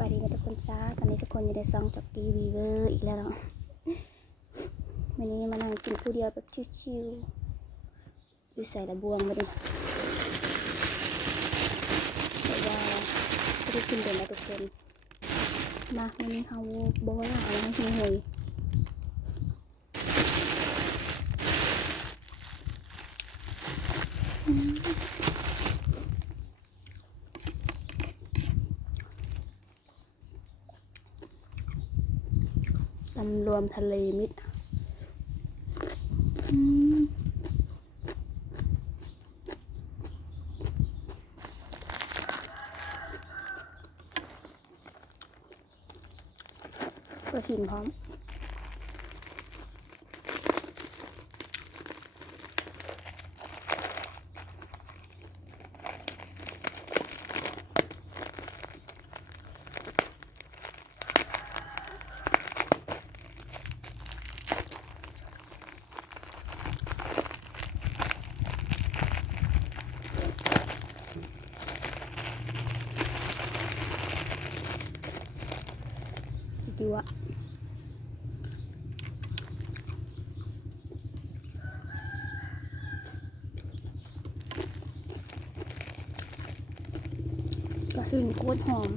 บายดีนะทุกคนจ้าตอนนี้ทุกคนอยู่ในซองจอกดีวีเวอร์อีกแล้วเนาะวันนี้มานั่งกินผู้เดียวแบบชิวๆอยู่ใส่ระบวงมาดิแต่ว่าจะได้กินเด่นนะทุกคนมาวันนี้เขาโบราณอะไรให้หวยตำรวมทะเลมิตรก็ชิมพร้อมดีวะกระถิ่นโคตรหอม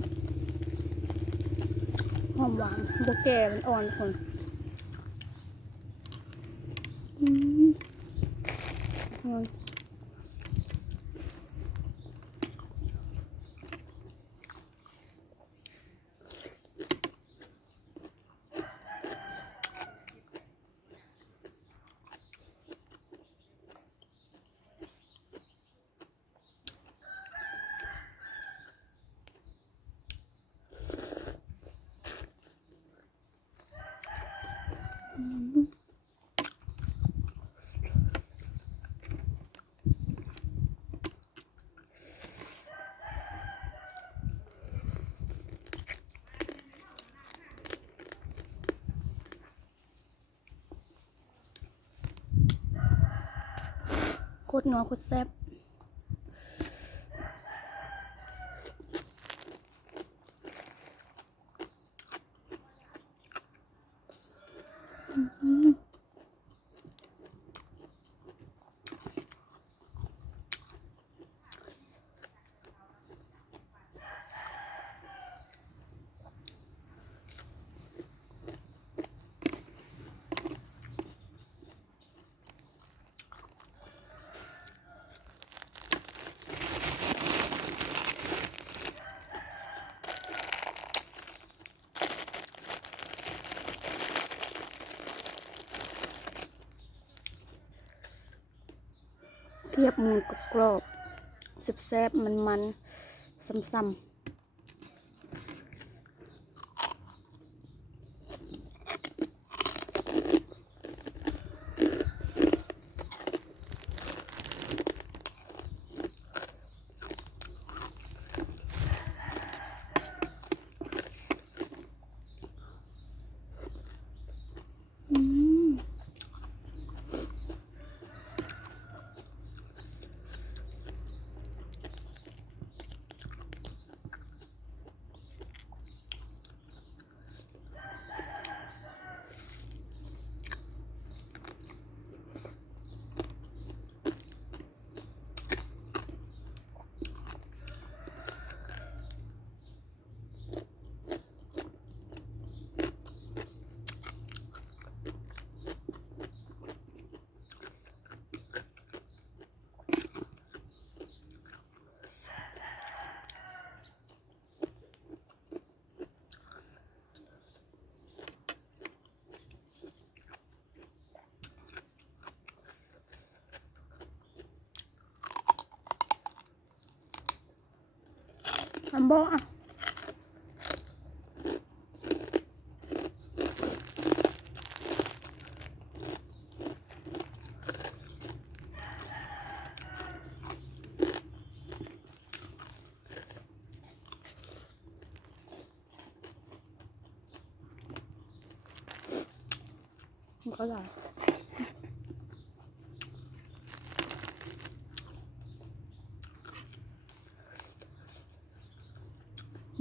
หวานโบแก่มันอ่อนคนโคตรนัวโคตรแซ่บเทียบหมูกรอบแซ่บๆมันๆซ้ำอันโบอ่ะมันก็ได้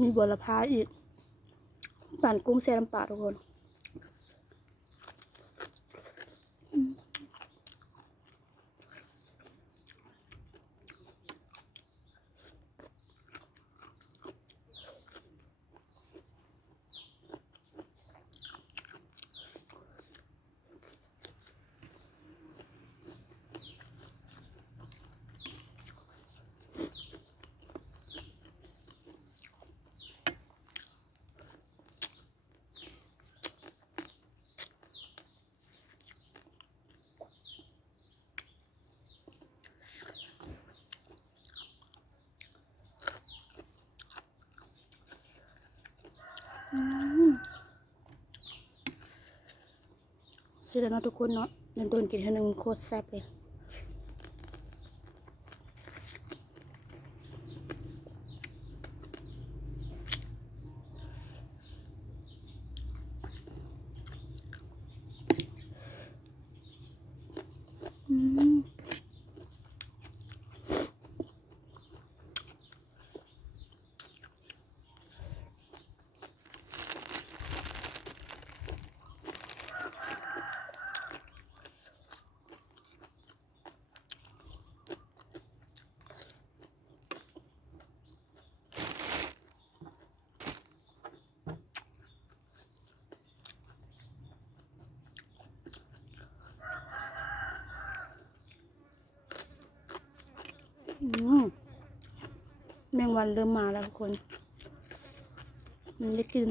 มีบัวละพาอีก ปั่นกุ้งแซ่น้ำปลาทุกคนเสร็จแล้วเนาะทุกคนเนาะโดนกินเท่านึงโคตรแซ่บเลยแมงวันเริ่มมาแล้วทุกคนมันได้กิน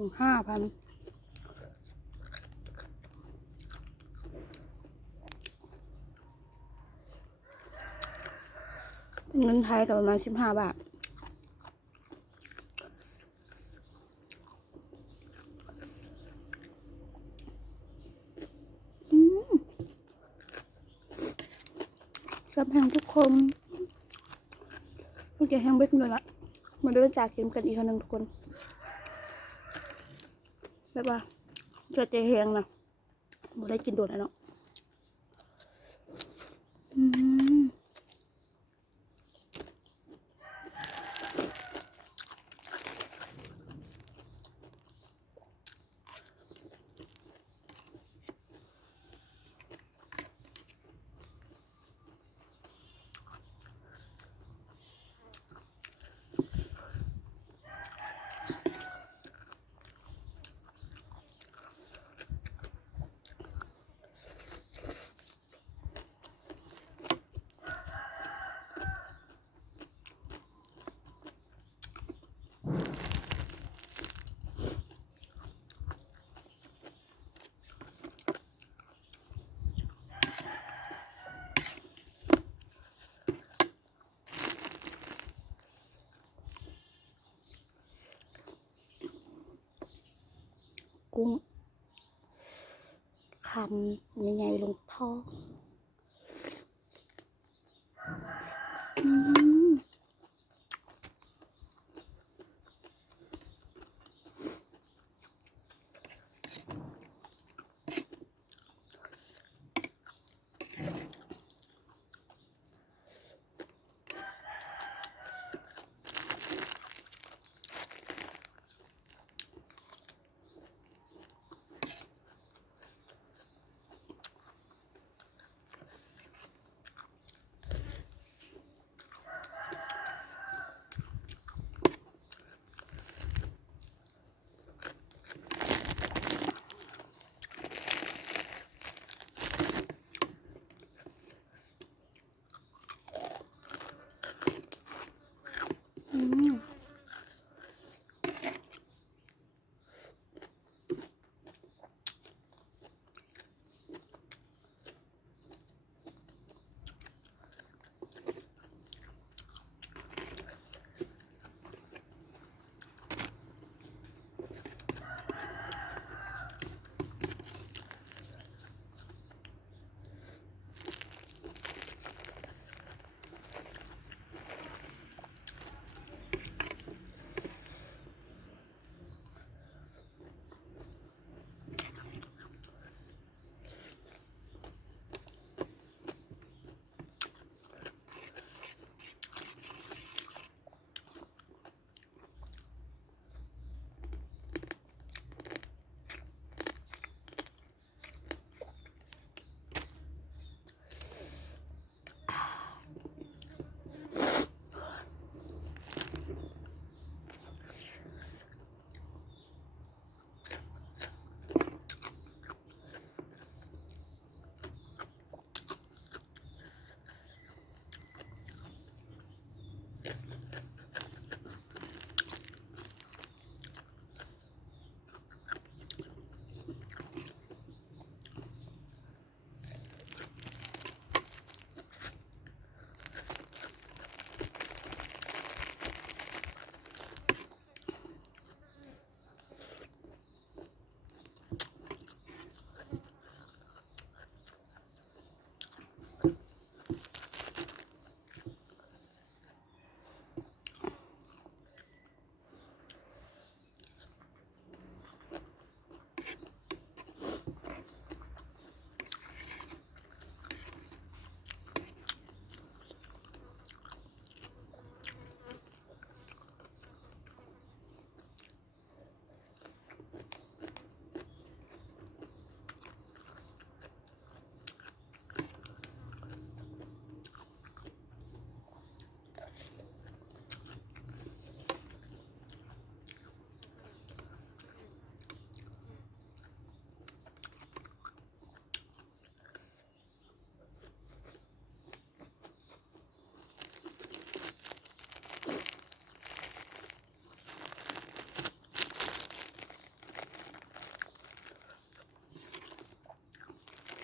ถุง5,000เงินไทยกับประมาณ15 บาทซับแห้งทุกคนโอเคแห้งเบ็ดเลยละมาเดินจากกินกันอีกครั้งหนึ่งทุกคนแบบว่าเกิดเจแห้งนะไม่ได้กินโดดแล้วเนาะกุ้งคำใหญ่ๆลงท้อง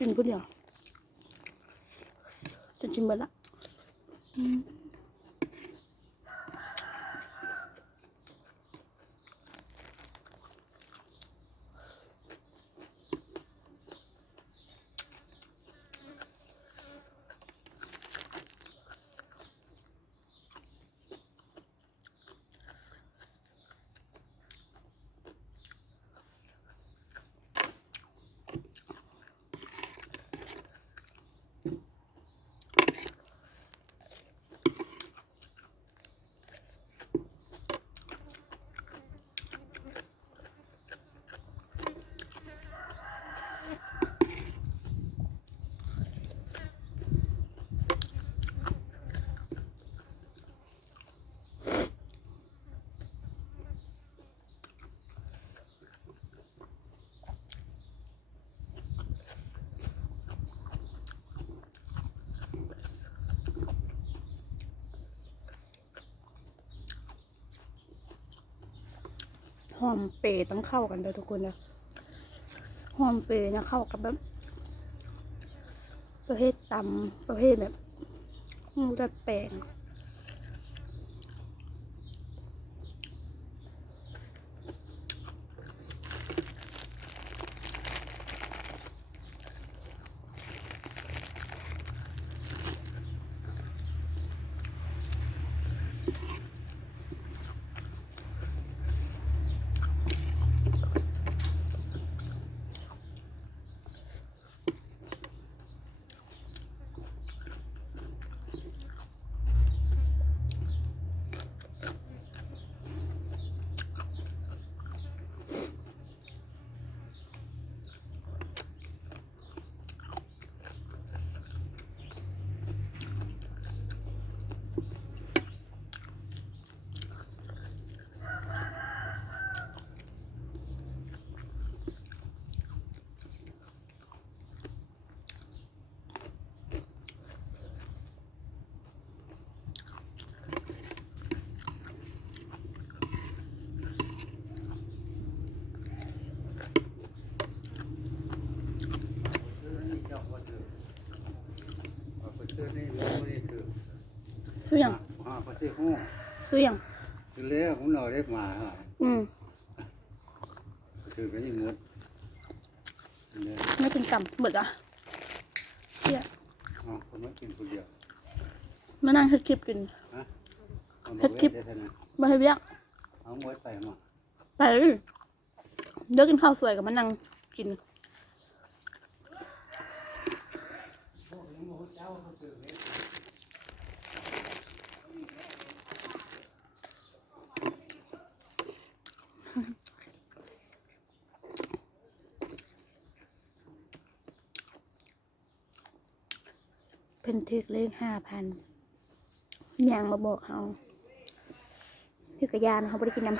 กินผู้เดียวจะชิมหมดละหอมเปรย์ต้องเข้ากันเลยทุกคนนะหอมเปรย์นะเข้ากับแบบประเภทตำประเภทแบบดัดแปลงซื้อยังซื้อยังคือเลี้ยผมหน่อยเล็กมาคือเป็นยังไงไม่กินกำเบิดอ่ะเนี่ยผมไม่กินคนเดียวมานั่งเฮ็ดคลิปกินเฮ็ดคลิปมาให้เบี้ยเอาหมดไปมาไปเดี๋ยวกินข้าวสวยกับมานั่งกินเพิ่นถึกเลข5,000อย่างมาบอกเขาถือกระยานเขาไม่ได้กินน้ำ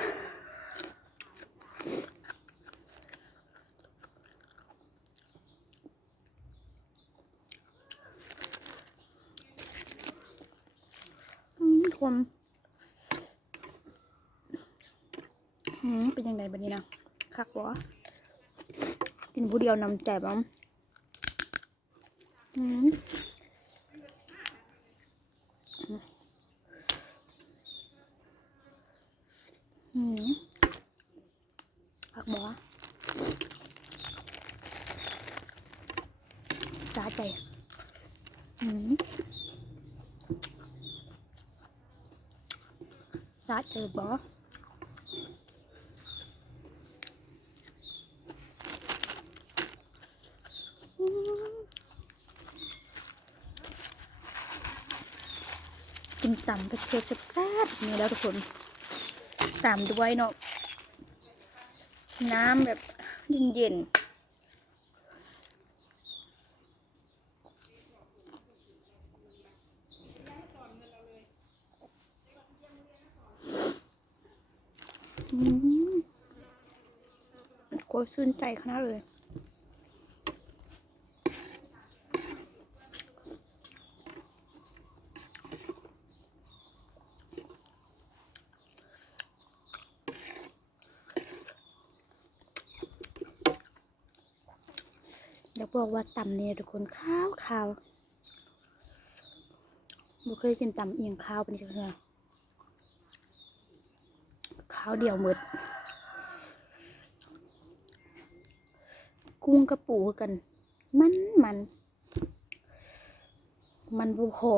คนเป็นยังไงบัดนี้นะคักวะกินผู้เดียวนำใจบ้างผักบัวสาใจสาใจบัวกินต่ำกระเทียมแซ่บๆนี่แล้วทุกคนตามด้วยเนาะน้ำแบบเย็นโคตรชื่นใจขนาดเลย อยากบอกว่าตำเนี่ยทุกคนข้าวขาวบ่เคยกินตำเอียงข้าวเป็นจังไงข้าวเดียวหมดกุ้งกระปูคือกัน มันบ่พอ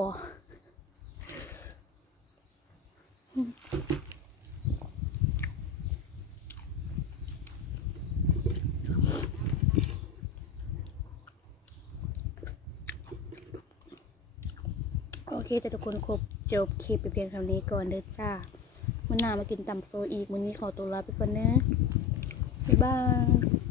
โอเคแต่ทุกคนครบจบคลิปไปเพียงเท่านี้ก่อนเด้อจ้ามื้อหน้ามากินตำโซอีกมื้อนี้ขอตัวลาไปก่อนเด้อบ๊ายบาย